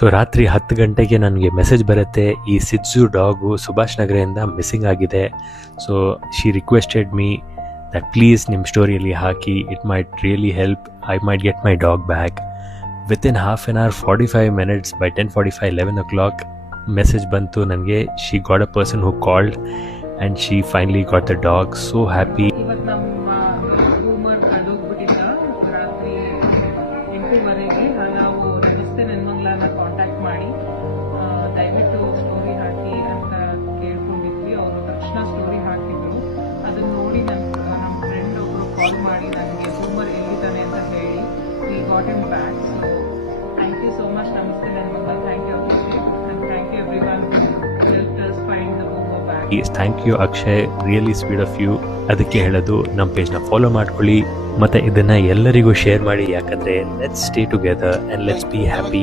So ರಾತ್ರಿ 10 ಗಂಟೆಗೆ ನನಗೆ ಮೆಸೇಜ್ ಬರುತ್ತೆ, ಈ ಸಿಡ್ಜು ಡಾಗು ಸುಭಾಷ್ ನಗರದಿಂದ ಮಿಸ್ಸಿಂಗ್ ಆಗಿದೆ. So she requested me that please ನಿಮ್ಮ ಸ್ಟೋರಿಯಲ್ಲಿ ಹಾಕಿ, it might really help, I might get my dog back. Within half an hour 45 minutes, by 10:45 11 o'clock message ಬಂತು ನನಗೆ. She got a person who called and she finally got the dog. So happy. ಇವತ್ತು ನಮ್ಮ rumour ಕಳೆದೋಗ್ಬಿಟ್ಟಿದ್ದ ರಾತ್ರಿ 8:30ಗೆ. ನಾವು ನಮಸ್ತೆ ನೆನ್ಮಂಗ್ಲನ contact ಮಾಡಿ ದಯವಿಟ್ಟು story ಹಾಕಿ ಅಂತ ಕೇಳ್ಕೊಂಡಿದ್ವಿ. ಅವರು ತಕ್ಷಣ ಸ್ಟೋರಿ ಹಾಕಿದ್ರು. ಅದನ್ನು ನೋಡಿ ನಮ್ಮ ಫ್ರೆಂಡ್ ಒಬ್ಬರು ಕಾಲ್ ಮಾಡಿ ನನಗೆ ರೂಮರ್ ಎಲ್ಲಿದ್ದಾನೆ ಅಂತ ಹೇಳಿ we got him back. So thank you so much ನಮಸ್ತೆ ನೆನ್ಮಂಗ್ಲ. Thank you Abhishek and thank you everyone who helped us find the Rumour back. Thank you Akshay, really sweet of you. ಅದಕ್ಕೆ ಹೇಳೋದು, ನಮ್ಮ ಪೇಜ್ನ ಫಾಲೋ ಮಾಡ್ಕೊಳ್ಳಿ ಮತ್ತು ಇದನ್ನು ಎಲ್ಲರಿಗೂ ಶೇರ್ ಮಾಡಿ. ಯಾಕಂದರೆ let's stay together and let's be happy.